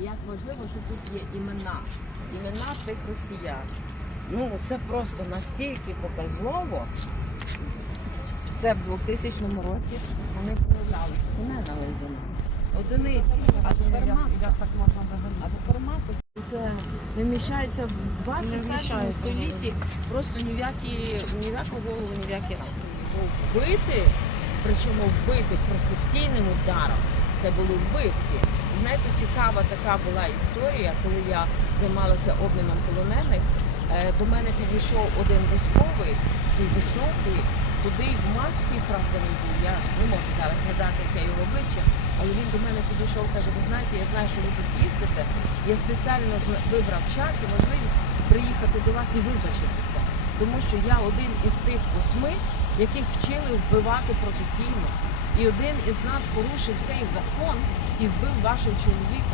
Як важливо, що тут є імена, імена тих росіян. Ну, це просто настільки показово. Це в 2000 році вони проявляли на одиниці. Одиниці, а тепер маса. А тепер маса це не вміщається в 21 вміщається, столітті, просто ні в які, ні в яку голову, ні в які рамки. Вбити, причому вбити професійним ударом, це були вбивці. Знаєте, цікава така була історія, коли я займалася обміном полонених. е, До мене підійшов один військовий, такий високий, худий в масці, правда. Я не можу зараз згадати, яке його обличчя, але він до мене підійшов, каже: ви знаєте, я знаю, що ви тут їздите. Я спеціально вибрав час і можливість приїхати до вас і вибачитися, тому що я один із тих восьми, яких вчили вбивати професійно. І один із нас порушив цей закон і вбив вашого чоловіка.